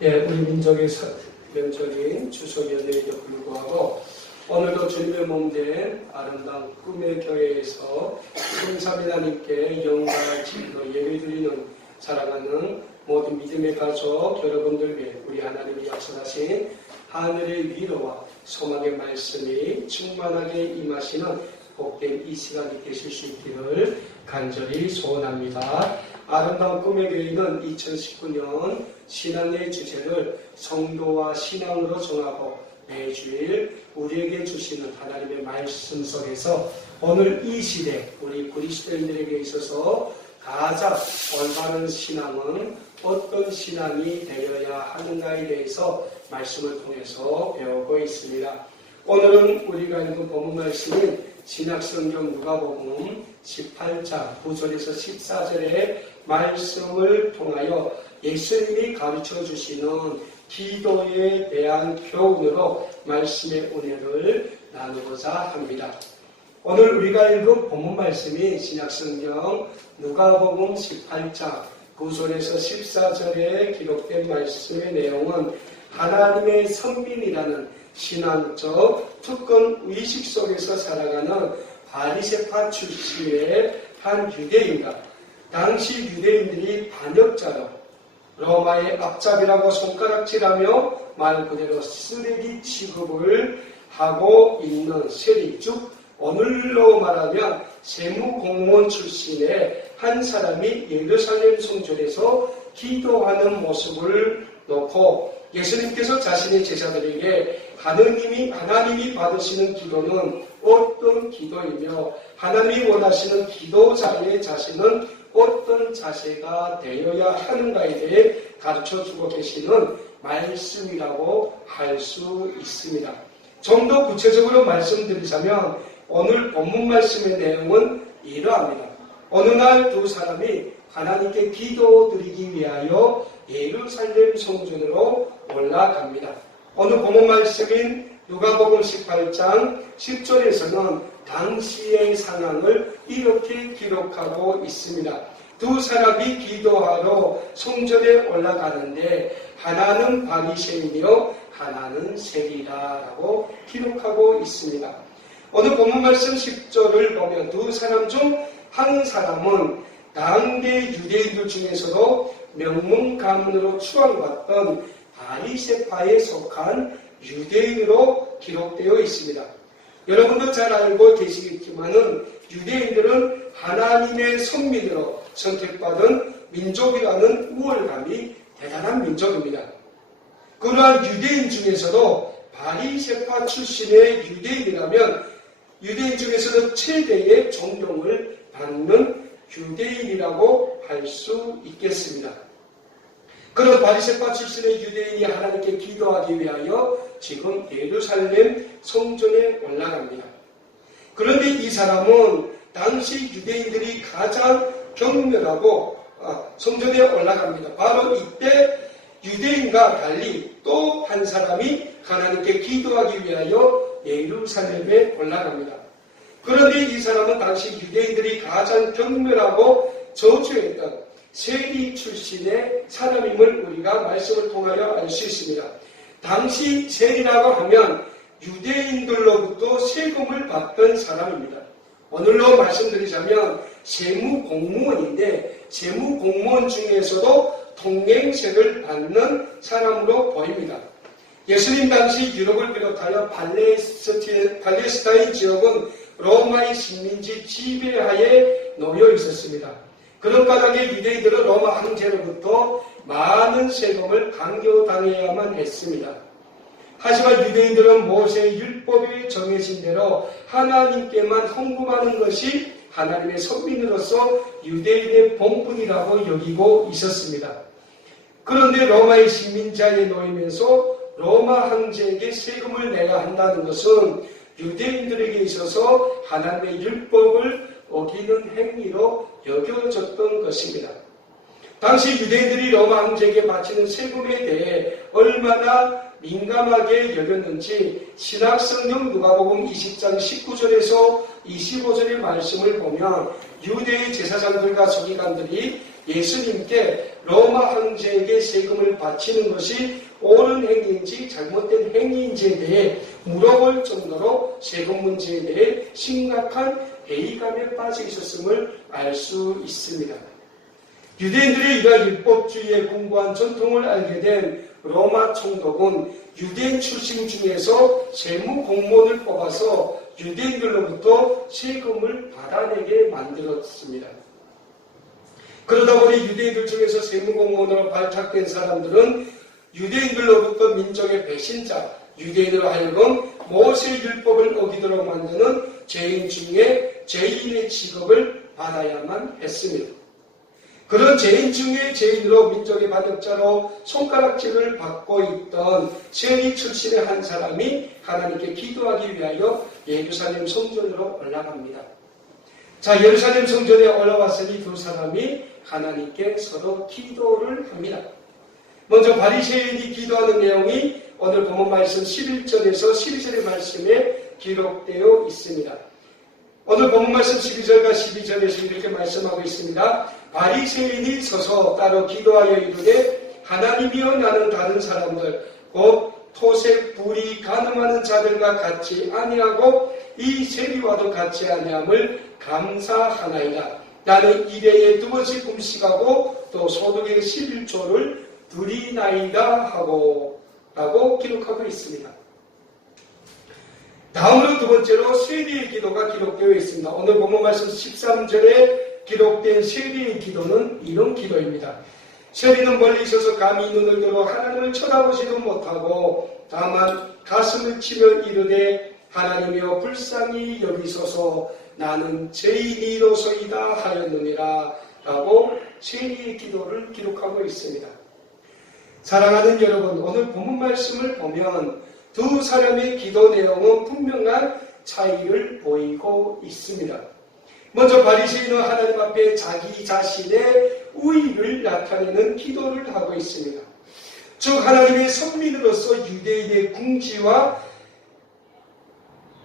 우리 민족의 명절인 추석 연휴에도 불구하고 오늘도 주님의 몸된 아름다운 꿈의 교회에서 성삼위 하나님께 영광을 지키고 예배드리는 사랑하는 모든 믿음의 가족 여러분들 위해 우리 하나님이 약속하신 하늘의 위로와 소망의 말씀이 충만하게 임하시는 복된 이 시간이 되실 수 있기를 간절히 소원합니다. 아름다운 꿈의 교회는 2019년 신앙의 주제를 성도와 신앙으로 정하고 매주일 우리에게 주시는 하나님의 말씀 속에서 오늘 이 시대 우리 그리스도인들에게 있어서 가장 올바른 신앙은 어떤 신앙이 되어야 하는가에 대해서 말씀을 통해서 배우고 있습니다. 오늘은 우리가 읽은 본문 말씀인 신약성경 누가복음 18장 9절에서 14절의 말씀을 통하여 예수님이 가르쳐 주시는 기도에 대한 교훈으로 말씀의 은혜를 나누고자 합니다. 오늘 우리가 읽은 본문 말씀이 신약성경 누가복음 18장 9절에서 14절에 기록된 말씀의 내용은 하나님의 선민이라는 신앙적 특권 의식 속에서 살아가는 바리새파 출신의 한 유대인과 당시 유대인들이 반역자로 로마의 앞잡이라고 손가락질하며 말 그대로 쓰레기 취급을 하고 있는 세리, 즉 오늘로 말하면 세무공무원 출신의 한 사람이 예루살렘 성전에서 기도하는 모습을 놓고 예수님께서 자신의 제자들에게 하나님이 받으시는 기도는 어떤 기도이며 하나님이 원하시는 기도자의 자신은 어떤 자세가 되어야 하는가에 대해 가르쳐주고 계시는 말씀이라고 할 수 있습니다. 좀 더 구체적으로 말씀드리자면 오늘 본문 말씀의 내용은 이러합니다. 어느 날 두 사람이 하나님께 기도드리기 위하여 예루살렘 성전으로 올라갑니다. 오늘 본문 말씀인 누가복음 18장 10절에서는 당시의 상황을 이렇게 기록하고 있습니다. 두 사람이 기도하러 성전에 올라가는데 하나는 바리새인이요 하나는 세리라라고 기록하고 있습니다. 오늘 본문 말씀 10절을 보면 두 사람 중 한 사람은 당대 유대인들 중에서도 명문가문으로 추앙받던 바리새파에 속한 유대인으로 기록되어 있습니다. 여러분도 잘 알고 계시겠지만은 유대인들은 하나님의 선민으로 선택받은 민족이라는 우월감이 대단한 민족입니다. 그러한 유대인 중에서도 바리새파 출신의 유대인이라면 유대인 중에서도 최대의 존경을 받는 유대인이라고 할 수 있겠습니다. 그런 바리새파 출신의 유대인이 하나님께 기도하기 위하여 지금 예루살렘 성전에 올라갑니다. 그런데 이 사람은 당시 유대인들이 가장 경멸하고 성전에 올라갑니다. 바로 이때 유대인과 달리 또 한 사람이 하나님께 기도하기 위하여 예루살렘에 올라갑니다. 그런데 이 사람은 당시 유대인들이 가장 경멸하고 저주했던 세리 출신의 사람임을 우리가 말씀을 통하여 알 수 있습니다. 당시 세리라고 하면 유대인들로부터 세금을 받던 사람입니다. 오늘로 말씀드리자면 세무공무원인데 세무공무원 중에서도 통행세를 받는 사람으로 보입니다. 예수님 당시 유럽을 비롯하여 팔레스타인 지역은 로마의 식민지 지배하에 놓여 있었습니다. 그런 까닭에 유대인들은 로마 황제로부터 많은 세금을 강요당해야만 했습니다. 하지만 유대인들은 모세의 율법에 정해진 대로 하나님께만 헌금하는 것이 하나님의 선민으로서 유대인의 본분이라고 여기고 있었습니다. 그런데 로마의 식민지하에 놓이면서 로마 황제에게 세금을 내야 한다는 것은 유대인들에게 있어서 하나님의 율법을 어기는 행위로 여겨졌던 것입니다. 당시 유대인들이 로마 황제에게 바치는 세금에 대해 얼마나 민감하게 여겼는지 신약성경 누가복음 20장 19절에서 25절의 말씀을 보면 유대의 제사장들과 서기관들이 예수님께 로마 황제에게 세금을 바치는 것이 옳은 행위인지 잘못된 행위인지에 대해 물어볼 정도로 세금 문제에 대해 심각한 회의감에 빠져 있었음을 알 수 있습니다. 유대인들의 이러한 율법주의에 공고한 전통을 알게 된 로마 총독은 유대인 출신 중에서 세무 공무원을 뽑아서 유대인들로부터 세금을 받아내게 만들었습니다. 그러다 보니 유대인들 중에서 세무공무원으로 발탁된 사람들은 유대인들로부터 민족의 배신자, 유대인으로 하여금 모세의 율법을 어기도록 만드는 죄인 중에 죄인의 직업을 받아야만 했습니다. 그런 죄인 중에 죄인으로 민족의 반역자로 손가락질을 받고 있던 세리 출신의 한 사람이 하나님께 기도하기 위하여 예루살렘 성전으로 올라갑니다. 자, 예루살렘 성전에 올라왔으니 두 사람이 하나님께 서로 기도를 합니다. 먼저 바리새인이 기도하는 내용이 오늘 본문 말씀 11절에서 12절의 말씀에 기록되어 있습니다. 오늘 본문 말씀 12절과 12절에서 이렇게 말씀하고 있습니다. 바리새인이 서서 따로 기도하여 이르되 하나님이여 나는 다른 사람들 곧 토색 불이 가늠하는 자들과 같이 아니하고 이 세리와도 같이 아니함을 감사하나이다. 나는 일회에 2번씩 금식하고 또 소득의 11조를 드리나이다 하고 라고 기록하고 있습니다. 다음으로 두 번째로 세리의 기도가 기록되어 있습니다. 오늘 본문 말씀 13절에 기록된 세리의 기도는 이런 기도입니다. 세리는 멀리 있어서 감히 눈을 들어 하나님을 쳐다보지도 못하고 다만 가슴을 치며 이르되 하나님이여 불쌍히 여기소서 나는 죄인이로소이다 하였느니라 라고 세리의 기도를 기록하고 있습니다. 사랑하는 여러분, 오늘 본문 말씀을 보면 두 사람의 기도 내용은 분명한 차이를 보이고 있습니다. 먼저 바리새인은 하나님 앞에 자기 자신의 우위를 나타내는 기도를 하고 있습니다. 즉 하나님의 선민으로서 유대인의 궁지와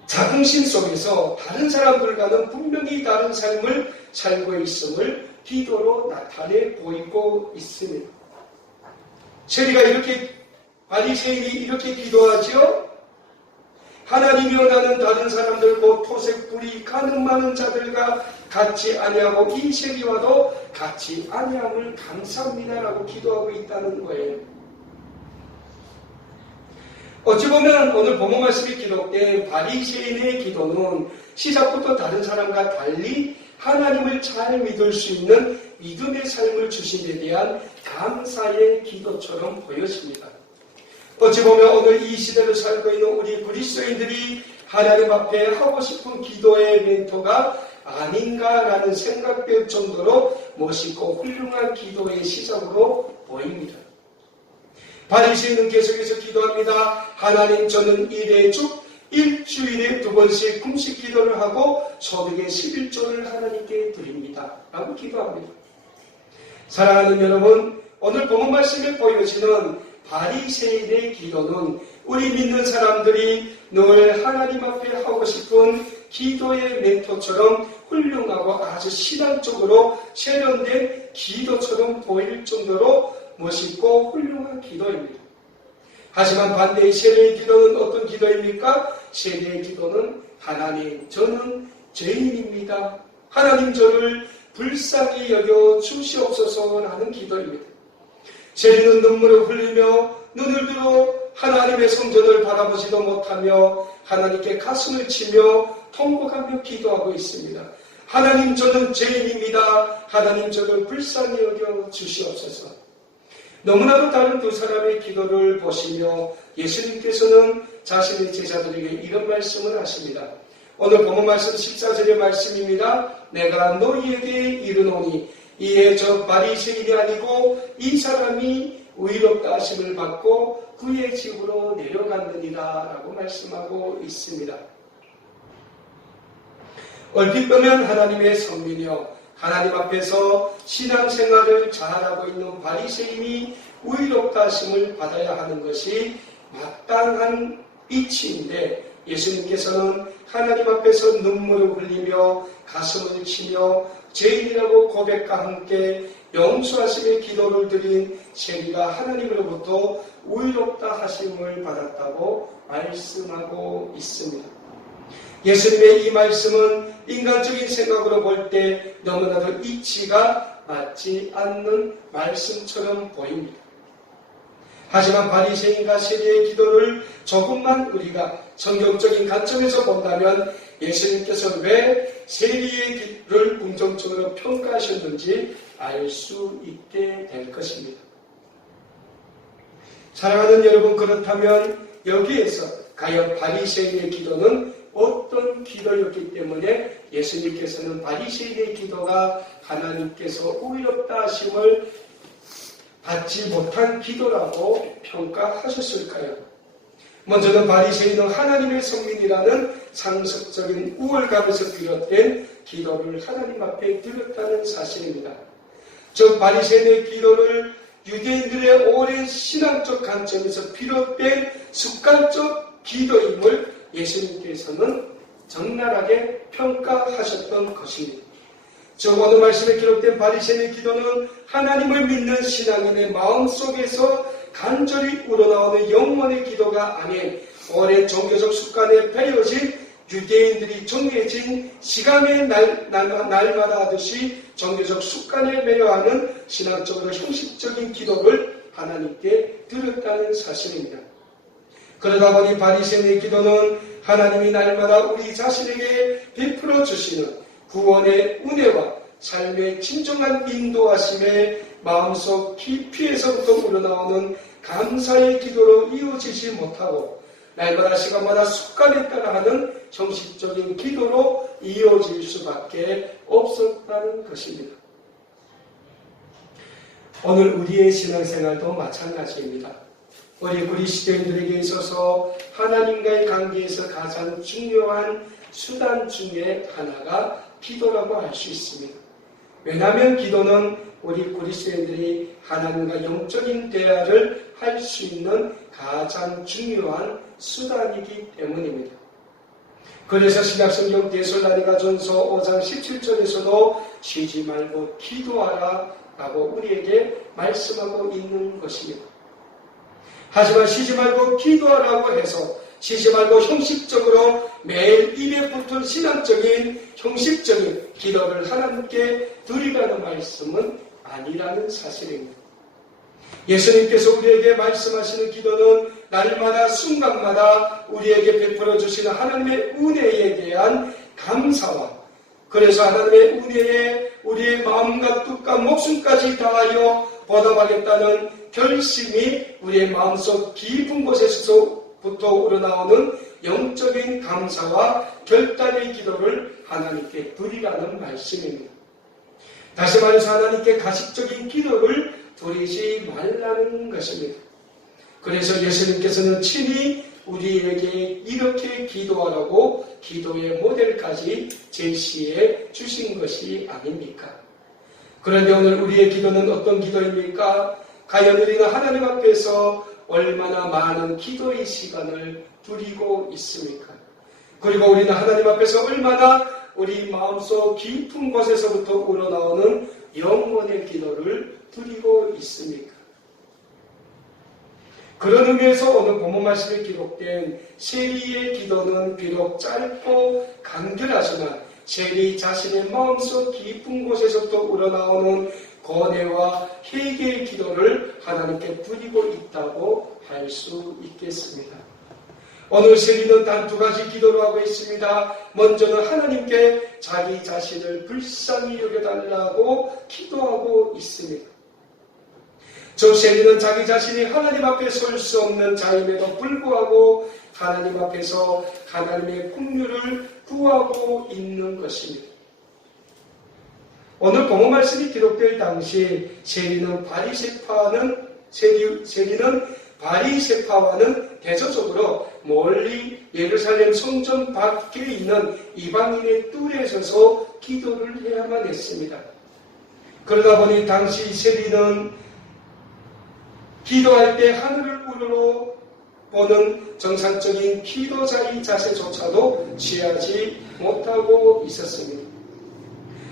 자긍심 속에서 다른 사람들과는 분명히 다른 삶을 살고 있음을 기도로 나타내 보이고 있습니다. 세리가 이렇게 바리새인이 이렇게 기도하죠. 하나님이여 나는 다른 사람들 곧 토색 불이 가늠하는 자들과 같이 아니하고 이 세리와도 같이 아니함을 감사합니다라고 기도하고 있다는 거예요. 어찌 보면 오늘 본문 말씀에 기록된 바리새인의 기도는 시작부터 다른 사람과 달리 하나님을 잘 믿을 수 있는 믿음의 삶을 주신 데 대한 감사의 기도처럼 보여집니다. 어찌 보면 오늘 이 시대를 살고 있는 우리 그리스도인들이 하나님 앞에 하고 싶은 기도의 멘토가 아닌가라는 생각될 정도로 멋있고 훌륭한 기도의 시작으로 보입니다. 바리새인은 계속해서 기도합니다. 하나님 저는 일주일에 2번씩 금식 기도를 하고 소득의 11조를 하나님께 드립니다. 라고 기도합니다. 사랑하는 여러분, 오늘 본문 말씀에 보여지는 바리새인의 기도는 우리 믿는 사람들이 늘 하나님 앞에 하고 싶은 기도의 멘토처럼 훌륭하고 아주 신앙적으로 세련된 기도처럼 보일 정도로 멋있고 훌륭한 기도입니다. 하지만 반대의 세리의 기도는 어떤 기도입니까? 세리의 기도는 하나님 저는 죄인입니다. 하나님 저를 불쌍히 여겨 주시옵소서라는 기도입니다. 세리는 눈물을 흘리며 눈을 들어 하나님의 성전을 바라보지도 못하며 하나님께 가슴을 치며 통곡하며 기도하고 있습니다. 하나님 저는 죄인입니다. 하나님 저를 불쌍히 여겨 주시옵소서. 너무나도 다른 두 사람의 기도를 보시며 예수님께서는 자신의 제자들에게 이런 말씀을 하십니다. 오늘 본문 말씀 14절의 말씀입니다. 내가 너희에게 이르노니 이에 저 바리새인이 아니고 이 사람이 의롭다 하심을 받고 그의 집으로 내려갔느니라 라고 말씀하고 있습니다. 얼핏 보면 하나님의 성민이요 하나님 앞에서 신앙생활을 잘하고 있는 바리새인이 의롭다 하심을 받아야 하는 것이 마땅한 이치인데 예수님께서는 하나님 앞에서 눈물을 흘리며 가슴을 치며 죄인이라고 고백과 함께 용서하심의 기도를 드린 세리가 하나님으로부터 의롭다 하심을 받았다고 말씀하고 있습니다. 예수님의 이 말씀은 인간적인 생각으로 볼 때 너무나도 이치가 맞지 않는 말씀처럼 보입니다. 하지만 바리새인과 세리의 기도를 조금만 우리가 성경적인 관점에서 본다면 예수님께서 왜 세리의 기도를 긍정적으로 평가하셨는지 알 수 있게 될 것입니다. 사랑하는 여러분, 그렇다면 여기에서 과연 바리새인의 기도는 어떤 기도였기 때문에 예수님께서는 바리새인의 기도가 하나님께서 의롭다 하심을 받지 못한 기도라고 평가하셨을까요? 먼저는 바리새인은 하나님의 성민이라는 상습적인 우월감에서 비롯된 기도를 하나님 앞에 드렸다는 사실입니다. 즉 바리새인의 기도를 유대인들의 오랜 신앙적 관점에서 비롯된 습관적 기도임을 예수님께서는 적나라하게 평가하셨던 것입니다. 즉 오늘 말씀에 기록된 바리새인의 기도는 하나님을 믿는 신앙인의 마음속에서 간절히 우러나오는 영혼의 기도가 아닌 오랜 종교적 습관에 배어진 유대인들이 정해진 시간의 날마다 하듯이 종교적 습관에 매여하는 신앙적으로 형식적인 기도를 하나님께 드렸다는 사실입니다. 그러다 보니 바리새인의 기도는 하나님이 날마다 우리 자신에게 베풀어 주시는 구원의 은혜와 삶의 진정한 인도하심의 마음속 깊이에서부터 우러나오는 감사의 기도로 이어지지 못하고 날마다 시간마다 습관에 따라 하는 형식적인 기도로 이어질 수밖에 없었다는 것입니다. 오늘 우리의 신앙생활도 마찬가지입니다. 우리 그리스도인들에게 있어서 하나님과의 관계에서 가장 중요한 수단 중에 하나가 기도라고 할 수 있습니다. 왜냐하면 기도는 우리 그리스도인들이 하나님과 영적인 대화를 할 수 있는 가장 중요한 수단이기 때문입니다. 그래서 신약성경 데살로니가전서 5장 17절에서도 쉬지 말고 기도하라 라고 우리에게 말씀하고 있는 것입니다. 하지만 쉬지 말고 기도하라고 해서 쉬지 말고 형식적으로 매일 입에 붙은 신앙적인 형식적인 기도를 하나님께 드리라는 말씀은 아니라는 사실입니다. 예수님께서 우리에게 말씀하시는 기도는 날마다 순간마다 우리에게 베풀어 주시는 하나님의 은혜에 대한 감사와 그래서 하나님의 은혜에 우리의 마음과 뜻과 목숨까지 다하여 보답하겠다는 결심이 우리의 마음속 깊은 곳에서부터 우러나오는 영적인 감사와 결단의 기도를 하나님께 드리라는 말씀입니다. 다시 말해서 하나님께 가식적인 기도를 드리지 말라는 것입니다. 그래서 예수님께서는 친히 우리에게 이렇게 기도하라고 기도의 모델까지 제시해 주신 것이 아닙니까? 그런데 오늘 우리의 기도는 어떤 기도입니까? 과연 우리는 하나님 앞에서 얼마나 많은 기도의 시간을 드리고 있습니까? 그리고 우리는 하나님 앞에서 얼마나 우리 마음속 깊은 곳에서부터 우러나오는 영혼의 기도를 드리고 있습니까? 그런 의미에서 오늘 본문 말씀에 기록된 세리의 기도는 비록 짧고 간결하지만 세리 자신의 마음속 깊은 곳에서부터 우러나오는 고뇌와 회개의 기도를 하나님께 드리고 있다고 할 수 있겠습니다. 오늘 세리는 단 두 가지 기도를 하고 있습니다. 먼저는 하나님께 자기 자신을 불쌍히 여겨달라고 기도하고 있습니다. 저 세리는 자기 자신이 하나님 앞에 설 수 없는 자임에도 불구하고 하나님 앞에서 하나님의 긍휼을 구하고 있는 것입니다. 오늘 본문 말씀이 기록될 당시 세리는 바리새파와는 대조적으로 멀리 예루살렘 성전 밖에 있는 이방인의 뜰에 서서 기도를 해야만 했습니다. 그러다 보니 당시 세리는 기도할 때 하늘을 우러러 보는 정상적인 기도자의 자세조차도 취하지 못하고 있었습니다.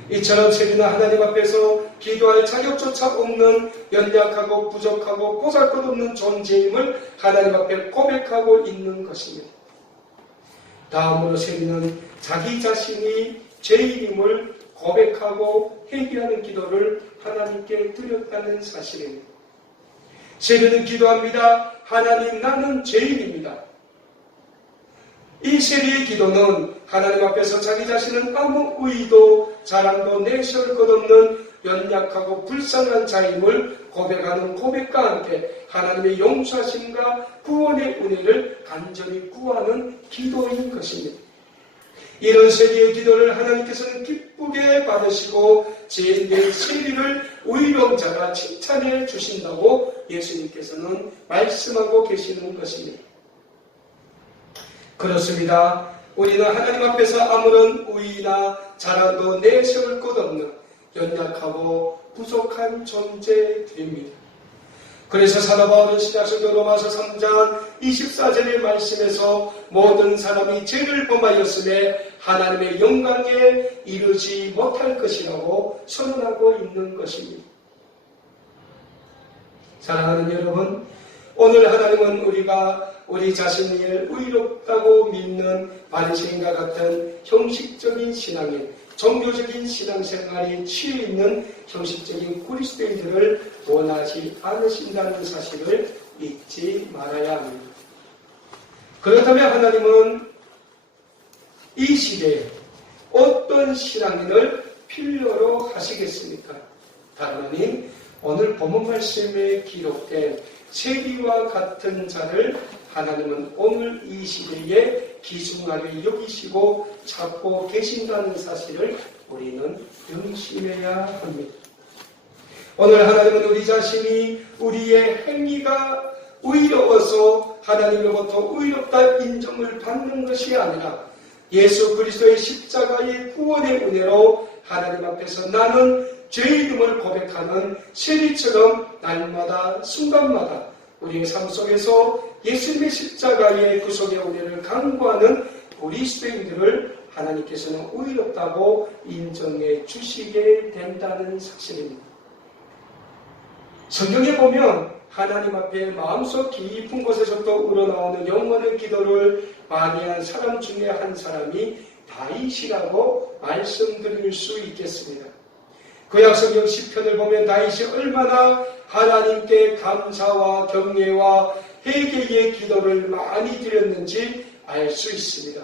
이처럼 세리는 하나님 앞에서 기도할 자격조차 없는 연약하고 부족하고 보잘것없는 존재임을 하나님 앞에 고백하고 있는 것입니다. 다음으로 세리는 자기 자신이 죄인임을 고백하고 회개하는 기도를 하나님께 드렸다는 사실입니다. 세리는 기도합니다. 하나님, 나는 죄인입니다. 이 세리의 기도는 하나님 앞에서 자기 자신은 아무 의도, 자랑도 내세울 것 없는 연약하고 불쌍한 자임을 고백하는 고백과 함께 하나님의 용서하심과 구원의 은혜를 간절히 구하는 기도인 것입니다. 이런 세리의 기도를 하나님께서는 기쁘게 받으시고 죄인된 세리를 의롭자라 칭찬해 주신다고 예수님께서는 말씀하고 계시는 것입니다. 그렇습니다. 우리는 하나님 앞에서 아무런 의의나 자랑도 내세울 것 없는 연약하고 부족한 존재들입니다. 그래서 사도 바울은 신약성경 로마서 3장 24절의 말씀에서 모든 사람이 죄를 범하였음에 하나님의 영광에 이르지 못할 것이라고 선언하고 있는 것입니다. 사랑하는 여러분, 오늘 하나님은 우리가 우리 자신을 의롭다고 믿는 바리새인과 같은 형식적인 신앙인, 종교적인 신앙생활에 취해 있는 형식적인 그리스도인들을 원하지 않으신다는 사실을 잊지 말아야 합니다. 그렇다면 하나님은 이 시대에 어떤 신앙인을 필요로 하시겠습니까? 다름 아닌 오늘 본문 말씀에 기록된 세리와 같은 자를 하나님은 오늘 이 시대에 기중하게 여기시고 찾고 계신다는 사실을 우리는 명심해야 합니다. 오늘 하나님은 우리 자신이 우리의 행위가 의로워서 하나님으로부터 의롭다 인정을 받는 것이 아니라 예수 그리스도의 십자가의 구원의 은혜로 하나님 앞에서 나는 죄인임을 고백하는 세리처럼 날마다 순간마다 우리의 삶 속에서 예수님의 십자가의 구속의 은혜를 강구하는 그리스도인들을 하나님께서는 의롭다고 인정해 주시게 된다는 사실입니다. 성경에 보면 하나님 앞에 마음속 깊은 곳에서부터 우러나오는 영원의 기도를 많이 한 사람 중에 한 사람이 다윗이라고 말씀드릴 수 있겠습니다. 구약성경 시편을 보면 다윗이 얼마나 하나님께 감사와 경외와 회개의 기도를 많이 드렸는지 알 수 있습니다.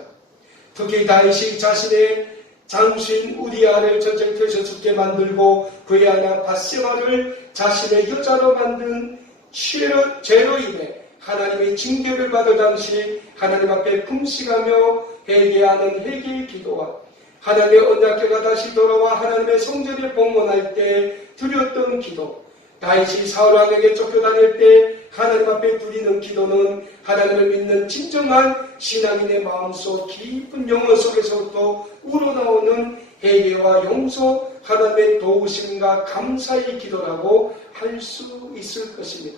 특히 다윗이 자신의 장수인 우리아를 전쟁터에서 죽게 만들고 그의 아내 밧세바를 자신의 여자로 만든 죄로 인해 하나님의 징계를 받을 당시 하나님 앞에 금식하며 회개하는 회개의 기도와 하나님의 언약궤가 다시 돌아와 하나님의 성전에 봉헌할 때 드렸던 기도, 다윗이 사울 왕에게 쫓겨다닐 때 하나님 앞에 드리는 기도는 하나님을 믿는 진정한 신앙인의 마음속 깊은 영혼 속에서부터 우러나오는 회개와 용서, 하나님의 도우심과 감사의 기도라고 할 수 있을 것입니다.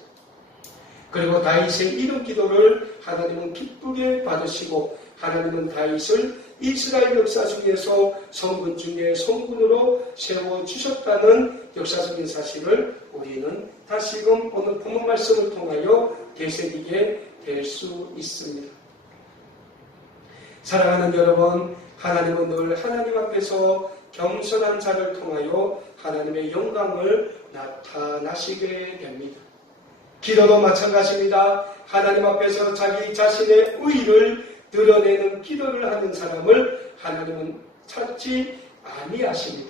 그리고 다윗의 이런 기도를 하나님은 기쁘게 받으시고 하나님은 다윗을 이스라엘 역사 중에서 성군 중에 성군으로 세워주셨다는 역사적인 사실을 우리는 다시금 오늘 본문 말씀을 통하여 되새기게 될 수 있습니다. 사랑하는 여러분, 하나님은 늘 하나님 앞에서 겸손한 자를 통하여 하나님의 영광을 나타나시게 됩니다. 기도도 마찬가지입니다. 하나님 앞에서 자기 자신의 의를 드러내는 기도를 하는 사람을 하나님은 찾지 아니하십니다.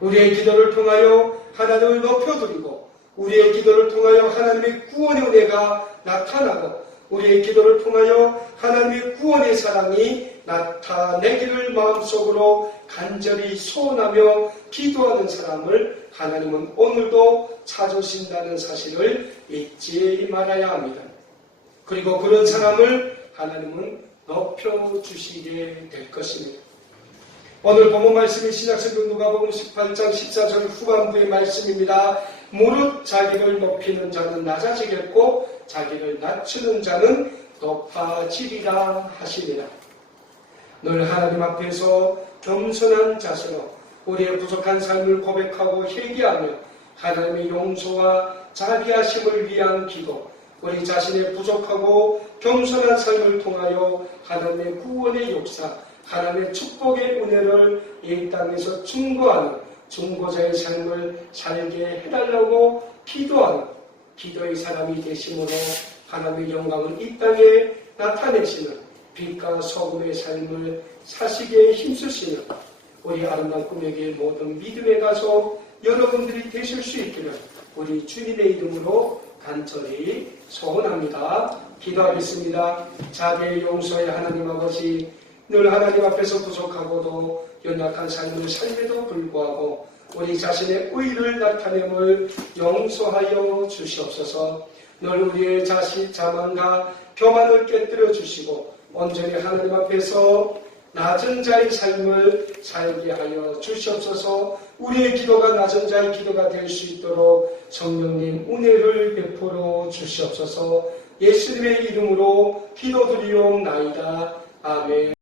우리의 기도를 통하여 하나님을 높여드리고 우리의 기도를 통하여 하나님의 구원의 은혜가 나타나고 우리의 기도를 통하여 하나님의 구원의 사랑이 나타내기를 마음속으로 간절히 소원하며 기도하는 사람을 하나님은 오늘도 찾으신다는 사실을 잊지 말아야 합니다. 그리고 그런 사람을 하나님은 높여주시게 될 것입니다. 오늘 본문 말씀이 신약성경 누가복음 18장 14절 후반부의 말씀입니다. 무릇 자기를 높이는 자는 낮아지겠고 자기를 낮추는 자는 높아지리라 하시니라. 늘 하나님 앞에서 겸손한 자세로 우리의 부족한 삶을 고백하고 회개하며 하나님의 용서와 자비하심을 위한 기도, 우리 자신의 부족하고 겸손한 삶을 통하여 하나님의 구원의 역사, 하나님의 축복의 은혜를 이 땅에서 증거하는 중보자의 삶을 살게 해달라고 기도하는 기도의 사람이 되심으로 하나님의 영광을 이 땅에 나타내시는 빛과 소금의 삶을 사시기에 힘쓰시는 우리 아름다운 꿈에게 모든 믿음의 가족 여러분들이 되실 수 있기를 우리 주님의 이름으로 간절히 소원합니다. 기도하겠습니다. 자비의 용서의 하나님 아버지, 늘 하나님 앞에서 부족하고도 연약한 삶을 삶에도 불구하고 우리 자신의 의를 나타냄을 용서하여 주시옵소서. 늘 우리의 자신, 자만과 교만을 깨뜨려 주시고 온전히 하나님 앞에서 낮은 자의 삶을 살게 하여 주시옵소서. 우리의 기도가 낮은 자의 기도가 될 수 있도록 성령님 은혜를 베풀어 주시옵소서. 예수님의 이름으로 기도드리옵나이다. 아멘.